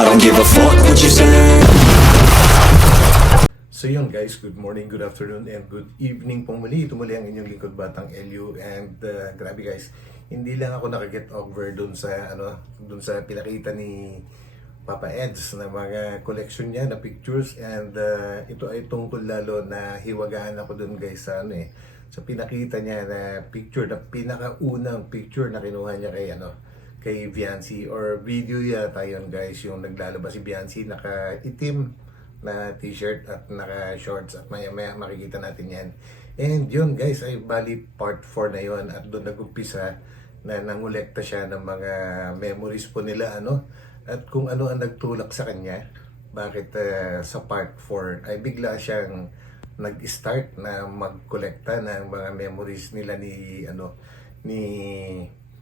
I don't give a fuck what you say. So yun guys, good morning, good afternoon, and good evening po muli. Ito muli ang inyong lingkod Batang Elio. And grabe guys, hindi lang ako nakaget over dun sa pinakita ni Papa Eds na mga collection niya na pictures. And ito ay tungkol lalo na hiwagaan ako dun guys sa sa pinakita niya na picture, na pinakaunang picture na kinuha niya kay Viancy, or video yata yun guys, yung naglalabas si Viancy naka-itim na t-shirt at naka-shorts, at maya-maya makikita natin yan. And yun guys, ay bali part 4 na yun, at doon nag-umpisa na nangolekta siya ng mga memories po nila, at kung ano ang nagtulak sa kanya, bakit sa part 4 ay bigla siyang nag-start na mag-kolekta ng mga memories nila ni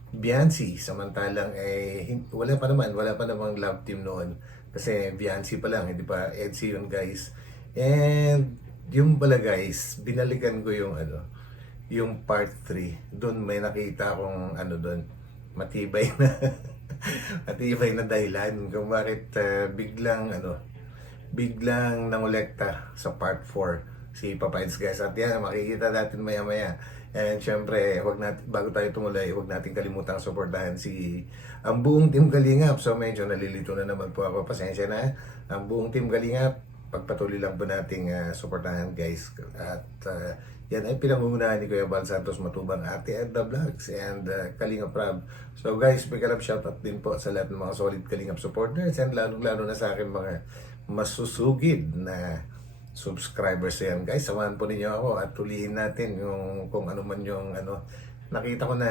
Viancy, samantalang wala pa namang love team noon. Kasi Viancy pa lang, hindi pa Edsy yun guys. And yung pala guys, binalikan ko yung part 3. Doon may nakita akong doon, matibay na matibay na dahilan kung bakit biglang nangolekta sa part 4 si Papa Eds guys. At yan, makikita natin maya-maya. And syempre, bago tayo tumuloy, huwag natin kalimutang suportahan ang buong Team Kalingap. So medyo nalilito na naman po ako, pasensya na. Ang buong Team Kalingap, pagpatuloy lang po nating suportahan guys. At yan ay pinangungunahan ni Kuya Bal Santos Matubang, Ate Edda Vlogs, and Kalingap Rab. So guys, may kalab shoutout din po sa lahat ng mga solid Kalingap supporters, and lalo na sa akin mga masusugid na subscribers yan guys. Samahan po ninyo ako at tulihin natin kung ano man yung nakita ko na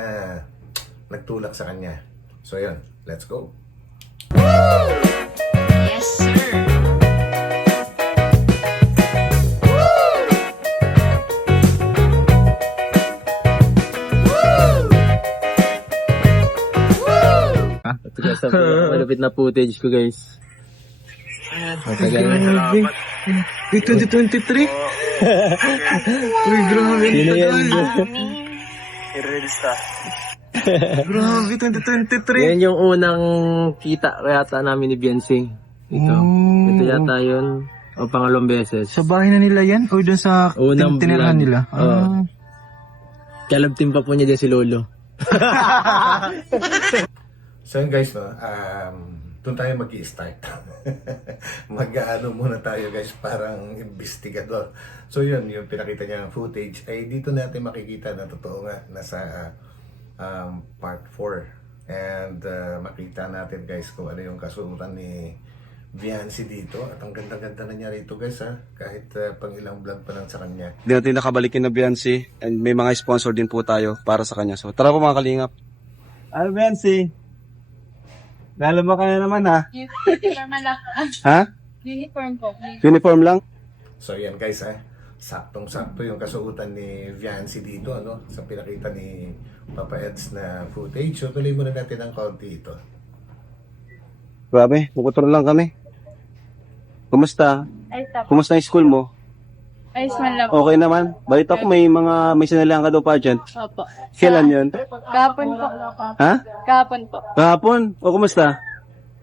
nagtulak sa kanya. So yun, let's go. Yes, sir. Ito guys, ang malapit na footage ko guys. Matagal na. Uy, 2023? Uy, grabe. Sino yan? Grabe, 2023. Yan yung unang kita yata namin ni Viancy. Ito. Ito yata yun. O pangalawang beses. Sa bahay na nila yan? O doon sa Unang tinirahan vlog. nila? Kalab team pa po niya dyan si Lolo. So yun guys, doon tayo mag-i-start. Mag-ano muna tayo guys, parang investigador. So yun, yung pinakita niya ng footage, ay dito natin makikita na totoo nga, nasa part 4. And makita natin guys kung ano yung kasuotan ni Viancy dito. At ang ganda-ganda na niya rito guys, kahit pang ilang vlog pa lang sa kanya. Hindi natin nakabalikin na Viancy, and may mga sponsor din po tayo para sa kanya. So tara po mga kalingap. Viancy, nalaba ka na naman Uniform lang. Ha? Uniform po. Uniform lang? So yan guys, saktong-sakto yung kasuotan ni Viancy dito, sa pinakita ni Papa Eds na footage. So tuloy muna natin ang konti ito. Grabe, bukuturo lang kami. Kumusta? Ay, stop. Kumusta yung school mo? Ay, man lang po. Okay naman. Balita ko may sinalihan ka daw pageant. Opo. Kailan yun? Kahapon po. Ha? Kahapon po. Kahapon? O kumusta?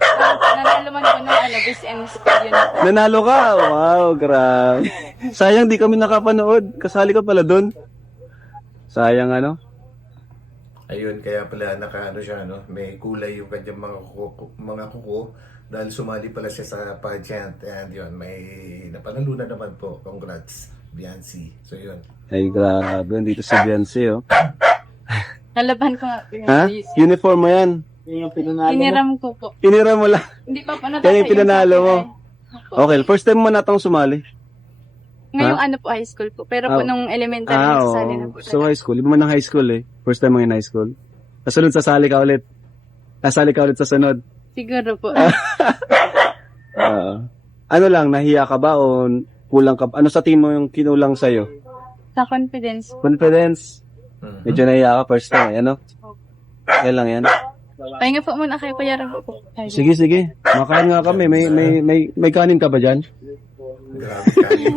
Nanalo man po ng Alabis and Studio na po. Nanalo ka? Wow, grabe. Sayang di kami nakapanood. Kasali ka pala doon. Sayang Ayun, kaya pala siya, may kulay yung kanyang mga kuko dahil sumali pala siya sa pageant. And yun, may napanalunan naman po. Congrats, Viancy. So yun. Ay, grabe. Dito si Viancy, oh. Nalaban ko nga. Ha? Uniform mo yan? Iniram ko po. Iniram mo lang. Hindi pa po Yan yung pinanalo mo. Opo. Okay, first time mo natang sumali. Ngayong high school po. Pero po nung elementary, sasali na po. So high school. Iba man ng high school eh. First time mo in high school. Kasunod sasali ka ulit. Sasali ka ulit sa sunod. Siguro po. Ano lang, nahiya ka ba o kulang ka? Ano sa team mo yung kinulang sa'yo? Sa confidence. Confidence. Medyo nahiya ka first time, Okay lang yan. Pahinga po muna kayo, Kuya Ram po. Sige. Makain nga kami. May kanin ka ba dyan? Grabe kayo.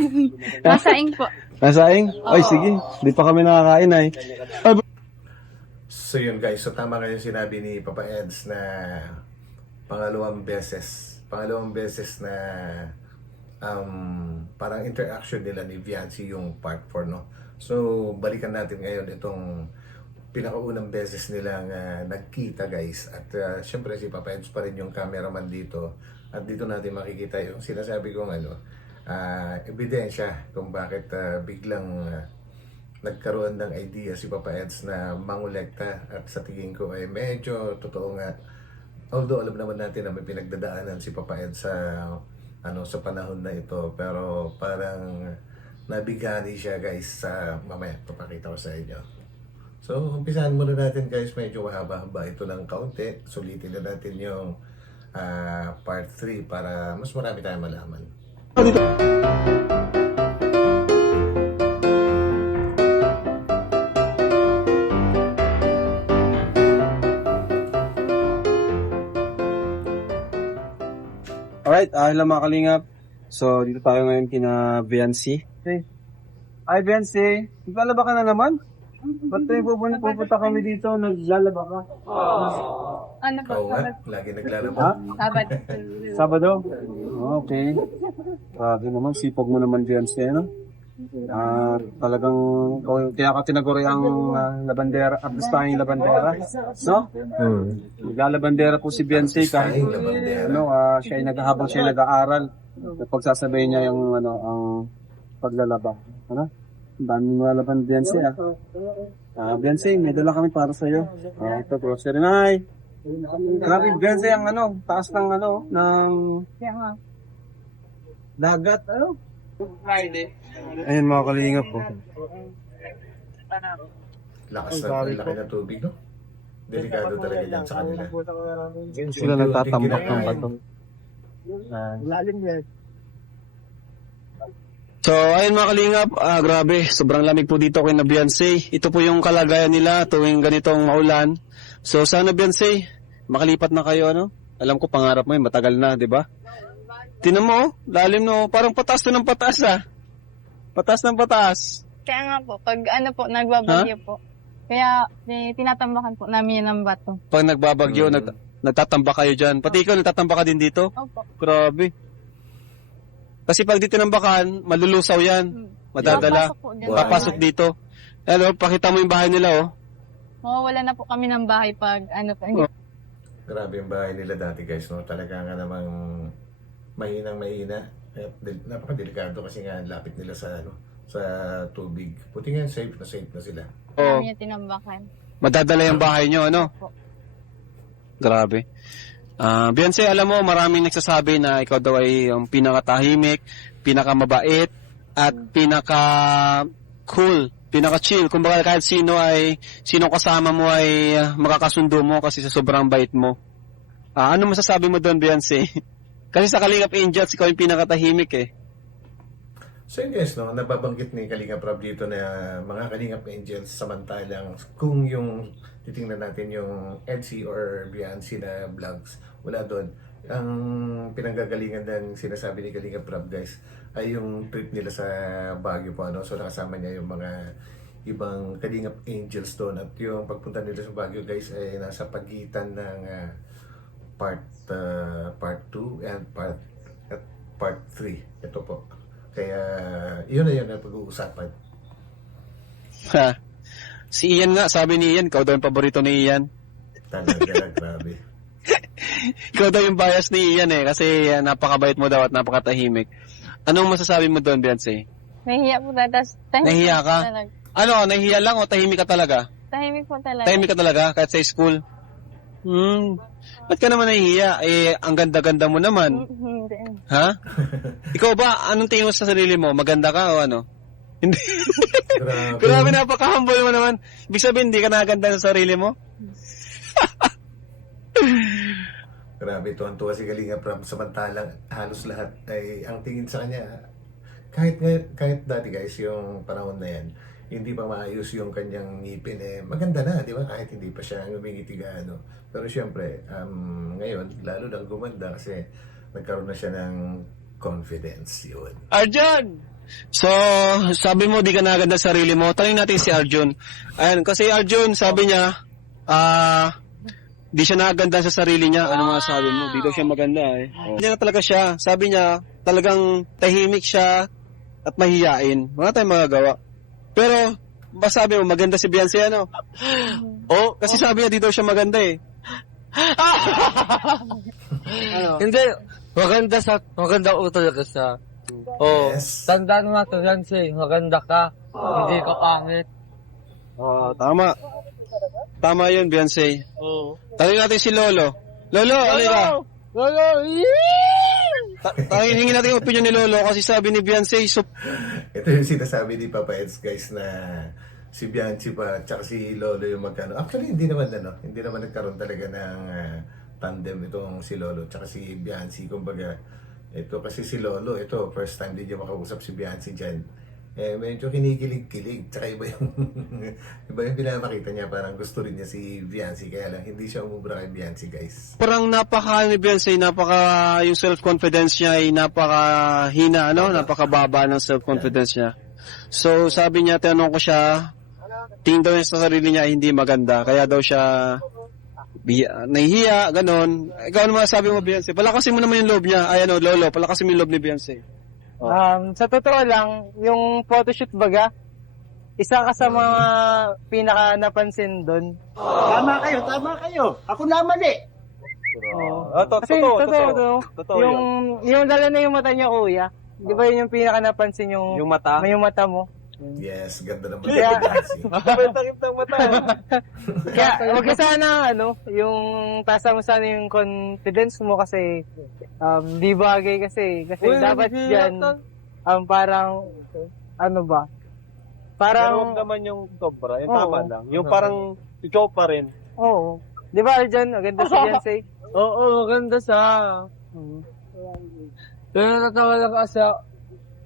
Masaing po. Nasaing? Ay, sige. Di pa kami nakakain ay. So yun guys, so tama nga yung sinabi ni Papa Eds na pangalawang beses pangalawang beses na parang interaction nila ni Viancy yung part 4, no? So, balikan natin ngayon itong pinakaunang beses nilang nagkita, guys. At syempre si Papa Eds pa rin yung cameraman dito. At dito natin makikita yung sinasabi kong ebidensya kung bakit biglang nagkaroon ng idea si Papa Eds na mangolekta. At sa tingin ko ay medyo totoo nga. Although alam naman natin na may pinagdadaanan si Papa Eds sa panahon na ito, pero parang nabigani siya, guys. Mamaya papakita ko sa inyo. So, umpisahan muna natin, guys. Medyo mahaba-haba ito ng kaunti. Sulitin na natin yung part 3 para mas marami tayong malaman. Alright, hello mga kalingap. So, dito tayo ngayon kina Viancy. Okay. Hi Viancy, naglalaba ka na naman? Ba't tayo pupunta kami dito, naglalaba ka? Ano po? Oo nga, lagi naglalaba. Ha? Sabado. Sabado? Okay. Grabe naman, sipag mo naman Viancy, ano? Talagang kaya ka tinaguri ang labandera, abustahing labandera. No? Naglalabandera po si Viancy kahit Abustahing labandera. siya ay habang siya nag-aaral. Pagsasabihin niya yung ang paglalaba. Ano? Ang dami mo lalaban Viancy Viancy, may dala kami para sa iyo. Ito grocery na. Grabe Viancy ang taas ng ng dagat Friday. Ayun mga kalingap po. Laki na tubig, no? Delikado talaga yan sa kanila. Sila nagtatambak ng bato. So, ayun mga kalingap, grabe, sobrang lamig po dito kay na Viancy. Ito po yung kalagayan nila tuwing ganitong maulan. So, sana Viancy, makalipat na kayo, Alam ko pangarap mo yun, matagal na, di ba? Tinan mo, lalim no, parang patas to ng patas Patas ng patas. Kaya nga po, pag nagbabagyo po. Kaya tinatambakan po namin yun ng bato. Pag nagbabagyo, nagtatambak kayo dyan. Pati ikaw, nagtatambak ka din dito? Opo. Grabe. Kasi pag di tinambakan, malulusaw yan. Madadala. Papasok po dyan. Papasok dito. Ano, pakita mo yung bahay nila, Mawawala na po kami ng bahay pag Grabe yung bahay nila dati, guys, no? Talaga nga namang mahina. Napakadelikado kasi nga lapit nila sa tubig. Puti nga safe na sila. namin yung tinambakan. Madadala yung bahay nyo, Opo. Grabe. Viancy, alam mo, maraming nagsasabi na ikaw daw ay yung pinakatahimik, pinakamabait, at pinaka-cool, pinaka-chill. Kumbaga kahit sino kasama mo ay makakasundo mo kasi sa sobrang bait mo. Ano masasabi mo doon, Viancy? Kasi sa Kalingap Angels, ikaw yung pinakatahimik eh. So yun, guys, no, nababanggit ni Kalingap Rob dito na mga Kalingap Angels, samantalang kung yung titingnan natin yung Edsy or Viancy na vlogs, wala doon. Ang pinanggagalingan ng sinasabi ni Kalingap Rob, guys, ay yung trip nila sa Baguio po. So nakasama niya yung mga ibang Kalingap Angels doon. At yung pagpunta nila sa Baguio, guys, ay nasa pagitan ng part 2 and part 3. Ito po. Kaya, yun na pag-uusapan. Si Ian nga, sabi ni Ian, ikaw daw yung paborito ni Ian. Talaga, grabe. Ikaw daw yung bias ni Ian kasi napakabait mo daw at napakatahimik. Anong masasabi mo doon, Viancy? Nahiya po tapos Nahiya ka? Talaga. Nahiya lang o tahimik ka talaga? Tahimik po talaga. Tahimik ka talaga kahit sa school? Ba't ka naman nahihiya? Ang ganda-ganda mo naman. Hindi. Ha? Ikaw ba, anong tingin mo sa sarili mo? Maganda ka o ano? Hindi. Grabe, napaka-humble mo naman. Ibig sabihin, hindi ka naganda sa sarili mo? Grabe, tuwan-tuwa si Kalingap Rob. Samantalang halos lahat ay ang tingin sa kanya, kahit dati, guys, yung panahon na yan, hindi pa maayos yung kanyang ngipin, maganda na, di ba? Kahit hindi pa siya ngumingiti gaano. Pero syempre, ngayon, lalo lang gumanda kasi nagkaroon na siya ng confidence yun. Arjun! So, sabi mo di ka naganda sa sarili mo. Tanungin natin si Arjun. Ayan, kasi Arjun, sabi niya, di siya nakaganda sa sarili niya. Ano mga sabi mo? Di daw siya maganda eh. Hindi na talaga siya. Sabi niya, talagang tahimik siya at mahiyain. Wala tayong magagawa. Pero, sabi mo, maganda si Beyonce, ano? Oh, kasi sabi niya, di daw siya maganda eh. Hindi, maganda ko talaga siya. Oh, Yes. tandaan mo ito, Beyonce, maganda ka. Hindi ka pangit. Oh, tama. Tama yun, Beyonce. Oo. Tanungin natin si Lolo. Lolo, ano ka? Lolo, Hingin natin yung opinion ni Lolo kasi sabi ni Beyonce, Ito yung sinasabi ni Papa Eds guys na si Bianchi pa tsaka si Lolo yung magkano. Actually hindi naman nagkaroon talaga ng tandem itong si Lolo tsaka si Bianchi. Kumbaga ito kasi si Lolo, ito first time din niya makausap si Bianchi dyan. Medyo kinikilig-kilig tsaka iba yung pinapakita niya, parang gusto rin niya si Bianchi kaya lang hindi siya umubra kay Bianchi guys. parang ni Beyonce, yung self-confidence niya ay napakahina, ano? Napakababa ng self-confidence niya. So, sabi niya, tinanong ko siya, tingin daw niya sa sarili niya ay hindi maganda. Kaya daw siya nahihiya, ganon. Ikaw ano masasabi mo, Beyonce? Palakasin mo naman yung loob niya. Ay, ano, Lolo, palakasin mo yung loob ni Beyonce. Sa totoo lang, yung photoshoot baga, isa ka sa mga pinaka napansin doon. Tama kayo. Ako na mali. Kasi totoo. Yung dala na yung mata niya, kuya. Di ba yun yung pinaka napansin yung mata. yung mata mo? Yes, ganda naman Kaya- si Bianchi. Takip ng mata. Kaya wag ka sana yung tasa mo sana yung confidence mo kasi di bagay kasi dapat diyan parang ano ba? Parang naman yung sobra, yung Oo. tama lang. Yung parang ikaw pa rin. oo. Di ba Arjan, maganda si Beyonce? Oo, maganda siya. Pero natawa lang kasi,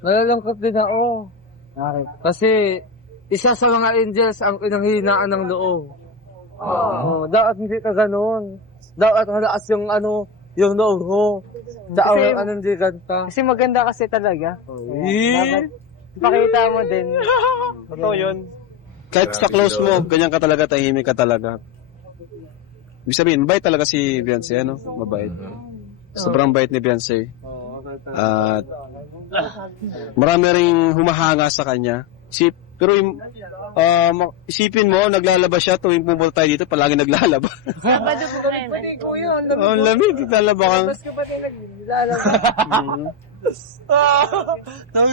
nalalangkot din ako. Kasi, isa sa mga angels ang pinanghinaan ng loob. Dapat hindi ka ganun. Dapat malakas yung yung loob mo. Sa Kasi- ang anandigan ka. Kasi maganda kasi talaga. Dapat pakita mo din. Totoo yun. Kahit sa close mo, ganyan ka talaga, tahimik ka talaga. Ibig sabihin, mabait talaga si Beyonce, ano? Mabait. Sobrang bait ni Beyonce. At marami ring humahanga sa kanya. Pero isipin mo, naglalaba siya tuwing pumunta tayo dito, palagi naglalaba. Sabado po ngayon. Ang lamig, naglalaba kang...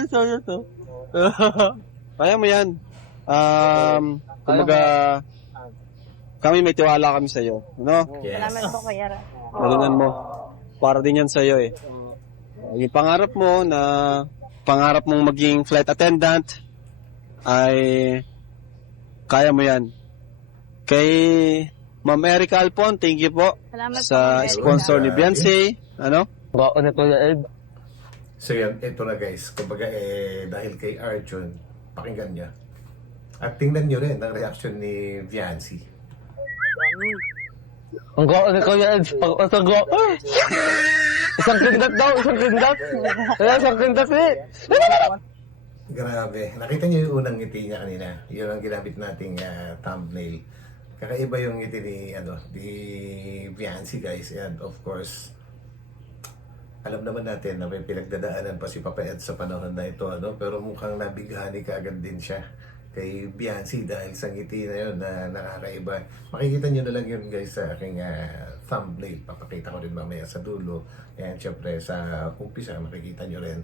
Sorry to. Kaya mo yan. Kumbaga, kami may tiwala kami sa iyo, no? Yes. Salamat po, Kuya Ra. Galingan mo. Para din yan sa iyo eh. Yung pangarap mo na pangarap mong maging flight attendant ay kaya mo yan. Kay Ma'am Erica Alpon, thank you po Salamat po, sa Ma'am Erica. sponsor ni Beyonce. Ano? Bako na Kuya Ed. So yan, ito na guys. Kumbaga dahil kay Arjun, pakinggan niya. At tingnan niyo rin ang reaction ni Viancy. Ang gako na Kuya Ed. Ang gako. Isang kindat daw, isang kindat. Kaya isang kindat eh. Grabe. Nakita niyo yung unang ngiti niya kanina. Yun ang ginamit nating thumbnail. Kakaiba yung ngiti ni Viancy guys. And of course, alam naman natin na may pinagdadaanan pa si Papa Ed sa panahon na ito, pero mukhang nabighani kaagad din siya kay Beyonce dahil sa ngiti na yun na nakakaiba. Makikita nyo na lang yun guys sa aking thumbnail. Papakita ko rin mamaya sa dulo. And syempre sa umpisa makikita nyo rin.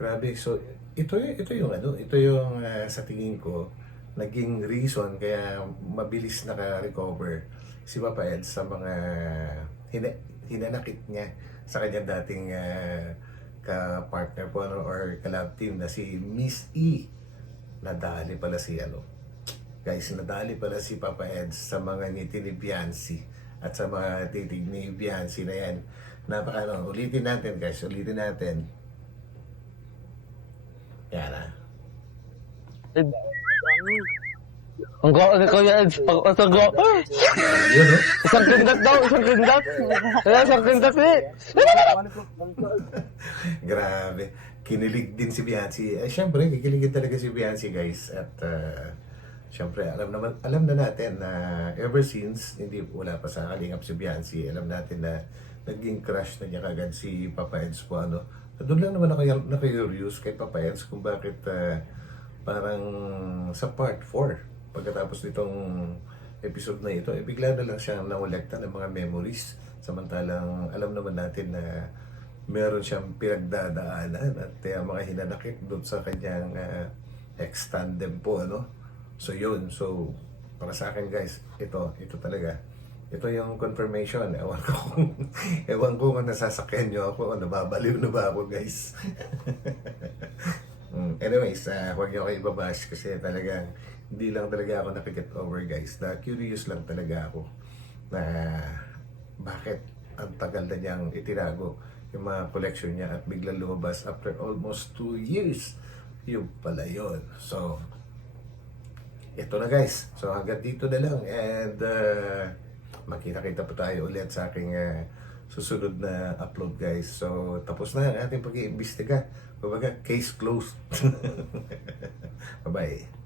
Grabe. So ito yung sa tingin ko naging reason kaya mabilis naka-recover si Papa Ed sa mga hinanakit niya sa kanyang dating ka-partner po or ka-love team na si Miss E. Nadali pala si nadali pala si Papa Ed sa mga ngiti ni Beyonce at sa mga titig ni Beyonce na yan. Ulitin natin guys, yan Ang gako na Kuya Ed. Ang gako. Yun Isang kindat daw, isang kindat. Kaya isang kindat eh. Grabe. Kinilig din si Beyonce. Siyempre, kikiligin talaga si Beyonce guys. At Siyempre, alam na natin na ever since, hindi wala pa sa Kalingap si Biancy, alam natin na naging crush na niya kagad si Papa Eds po, ano. Doon lang naman na-curious kay Papa Eds kung bakit parang sa part 4, pagkatapos nitong episode na ito, bigla na lang siyang nakolekta ng mga memories. Samantalang alam naman natin na meron siyang pinagdadaanan at mga hinanakit doon sa kanyang ex-tandem po, ano. So yun, so para sa akin guys, ito talaga. Ito yung confirmation. Ewan ko kung nasasakyan nyo ako o nababaliw na ba ako guys. Anyways, huwag nyo kayo ibabash kasi talagang hindi lang talaga ako nakiget over guys. Na curious lang talaga ako na bakit ang tagal na niyang itinago yung mga collection niya at biglang lumabas after almost 2 years. Yung pala yun. So, ito na guys. So hanggang dito na lang and makita-kita po tayo ulit sa aking susunod na upload guys. So tapos na ang ating pag-iimbestiga. Kumbaga, case closed. Bye-bye.